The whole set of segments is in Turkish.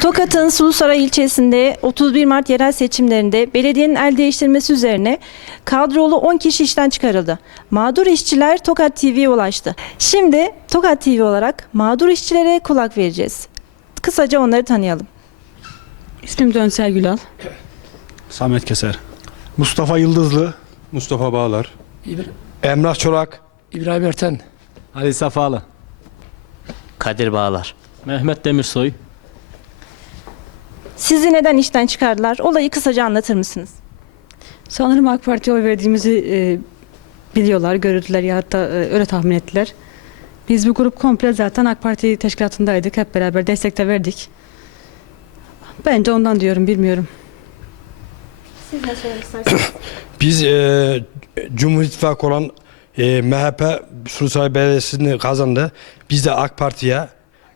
Tokat'ın Sulusaray ilçesinde 31 Mart yerel seçimlerinde belediyenin el değiştirmesi üzerine kadrolu 10 kişi işten çıkarıldı. Mağdur işçiler Tokat TV'ye ulaştı. Şimdi Tokat TV olarak mağdur işçilere kulak vereceğiz. Kısaca onları tanıyalım. İsmim Dönsel Gülal. Samet Keser. Mustafa Yıldızlı. Mustafa Bağlar. Emrah Çorak. İbrahim Erten. Ali Safalı. Kadir Bağlar. Mehmet Demirsoy. Sizi neden işten çıkardılar? Olayı kısaca anlatır mısınız? Sanırım AK Parti'ye oy verdiğimizi e, biliyorlar, gördüler ya hatta e, öyle tahmin ettiler. Biz bu grup komple zaten AK Parti teşkilatındaydık. Hep beraber destek de verdik. Bence ondan diyorum, bilmiyorum. Siz ne söylemek istersiniz? Biz e, Cumhur İttifakı olan e, MHP Sulusaray Belediyesi'ni kazandı. Biz de AK Parti'ye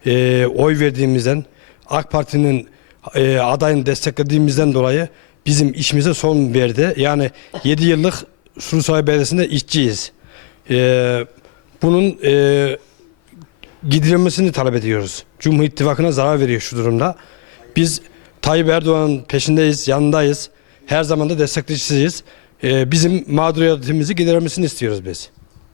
e, oy verdiğimizden AK Parti'nin e, adayını desteklediğimizden dolayı bizim işimize son verdi. Yani 7 yıllık Sulusaray Belediyesi'nde işçiyiz. E, bunun e, gidirilmesini talep ediyoruz. Cumhur İttifakı'na zarar veriyor şu durumda. Biz Tayyip Erdoğan'ın peşindeyiz, yanındayız. Her zaman da destekleyicisiyiz. Ee, bizim mağduriyetimizi giderilmesini istiyoruz biz.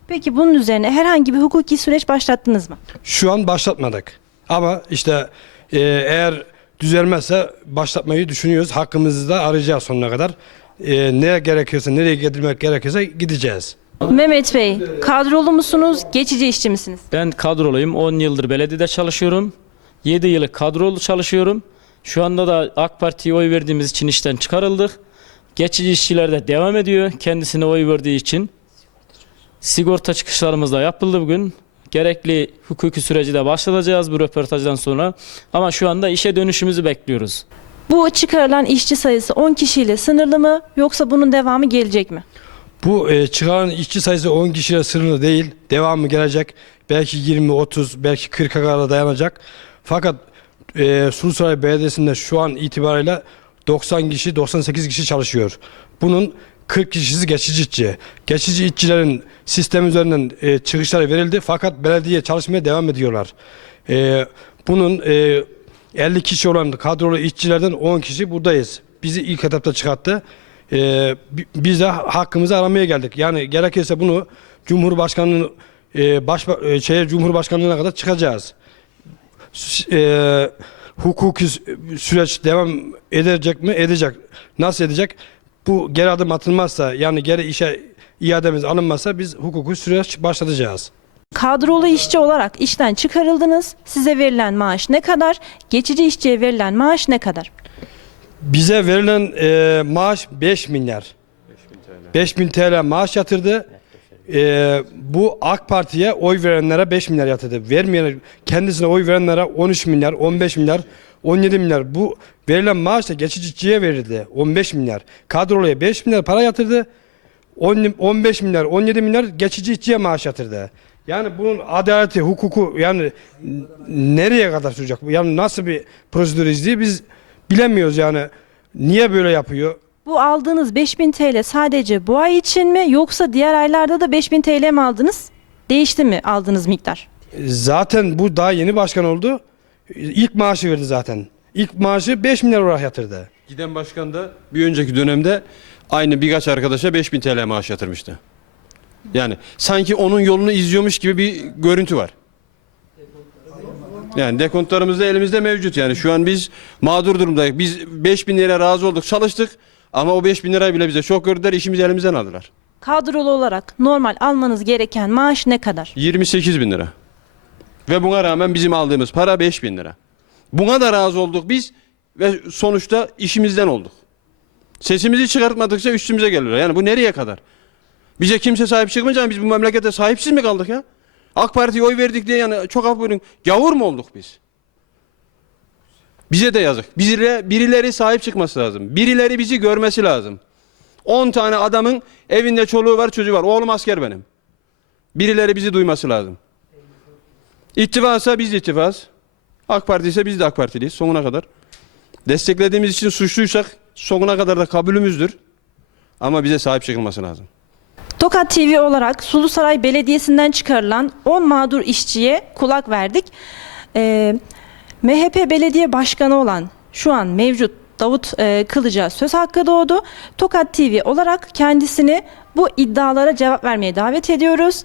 Peki bunun üzerine herhangi bir hukuki süreç başlattınız mı? Şu an başlatmadık. Ama işte e, eğer düzelmezse başlatmayı düşünüyoruz. Hakkımızı da arayacağız sonuna kadar. E, ne gerekiyorsa, nereye gidilmek gerekirse gideceğiz. Mehmet Bey, kadrolu musunuz, geçici işçi misiniz? Ben kadroluyum. 10 yıldır belediyede çalışıyorum. 7 yıllık kadrolu çalışıyorum. Şu anda da AK Parti'ye oy verdiğimiz için işten çıkarıldık. Geçici işçiler de devam ediyor kendisine oy verdiği için. Sigorta çıkışlarımız da yapıldı bugün. Gerekli hukuki süreci de başlatacağız bu röportajdan sonra. Ama şu anda işe dönüşümüzü bekliyoruz. Bu çıkarılan işçi sayısı 10 kişiyle sınırlı mı yoksa bunun devamı gelecek mi? Bu e, çıkaran işçi sayısı 10 kişiyle sınırlı değil. Devamı gelecek. Belki 20, 30, belki 40'a kadar dayanacak. Fakat e, Sulusaray Belediyesi'nde şu an itibariyle 90 kişi, 98 kişi çalışıyor. Bunun 40 kişisi geçici işçi. Geçici işçilerin sistem üzerinden e, çıkışları verildi fakat belediye çalışmaya devam ediyorlar. E, bunun e, 50 kişi olan kadrolu işçilerden 10 kişi buradayız. Bizi ilk etapta çıkarttı. Bi- biz de hakkımızı aramaya geldik. Yani gerekirse bunu Cumhurbaşkanlığı e, baş e, şeye Cumhurbaşkanlığına kadar çıkacağız. E, hukuki sü- süreç devam edecek mi? Edecek. Nasıl edecek? Bu geri adım atılmazsa yani geri işe iademiz alınmazsa biz hukuki süreç başlatacağız. Kadrolu işçi olarak işten çıkarıldınız. Size verilen maaş ne kadar? Geçici işçiye verilen maaş ne kadar? Bize verilen e, maaş 5 milyar. 5000 TL maaş yatırdı. E, bu AK Parti'ye oy verenlere 5 milyar yatırdı. Vermeyen kendisine oy verenlere 13 milyar, 15 milyar, 17 milyar. Bu verilen maaş da geçiciciye verildi. 15 milyar. Kadroluya 5 milyar para yatırdı. 10, 15 milyar, 17 milyar geçici işçiye maaş yatırdı. Yani bunun adaleti, hukuku yani nereye kadar sürecek? Yani nasıl bir prosedür izliyor biz bilemiyoruz yani. Niye böyle yapıyor? Bu aldığınız 5000 TL sadece bu ay için mi yoksa diğer aylarda da 5000 TL mi aldınız? Değişti mi aldığınız miktar? Zaten bu daha yeni başkan oldu. İlk maaşı verdi zaten. İlk maaşı 5 milyar olarak yatırdı. Giden başkan da bir önceki dönemde aynı birkaç arkadaşa 5000 TL maaş yatırmıştı. Yani sanki onun yolunu izliyormuş gibi bir görüntü var. Yani dekontlarımız da elimizde mevcut. Yani şu an biz mağdur durumdayız. Biz 5000 liraya razı olduk, çalıştık. Ama o 5000 lirayı bile bize çok gördüler, işimizi elimizden aldılar. Kadrolu olarak normal almanız gereken maaş ne kadar? 28 bin lira. Ve buna rağmen bizim aldığımız para 5 bin lira. Buna da razı olduk biz ve sonuçta işimizden olduk. Sesimizi çıkartmadıkça üstümüze geliyorlar. Yani bu nereye kadar? Bize kimse sahip çıkmayacak biz bu memlekete sahipsiz mi kaldık ya? AK Parti'ye oy verdik diye yani çok af buyurun gavur mu olduk biz? Bize de yazık. Birileri, birileri sahip çıkması lazım. Birileri bizi görmesi lazım. 10 tane adamın evinde çoluğu var çocuğu var. Oğlum asker benim. Birileri bizi duyması lazım. İttifaksa biz de ittifaz. AK Parti ise biz de AK Partiliyiz sonuna kadar. Desteklediğimiz için suçluysak sonuna kadar da kabulümüzdür. Ama bize sahip çıkılması lazım. Tokat TV olarak Sulusaray Belediyesi'nden çıkarılan 10 mağdur işçiye kulak verdik. Ee, MHP belediye başkanı olan şu an mevcut Davut e, Kılıç'a söz hakkı doğdu. Tokat TV olarak kendisini bu iddialara cevap vermeye davet ediyoruz.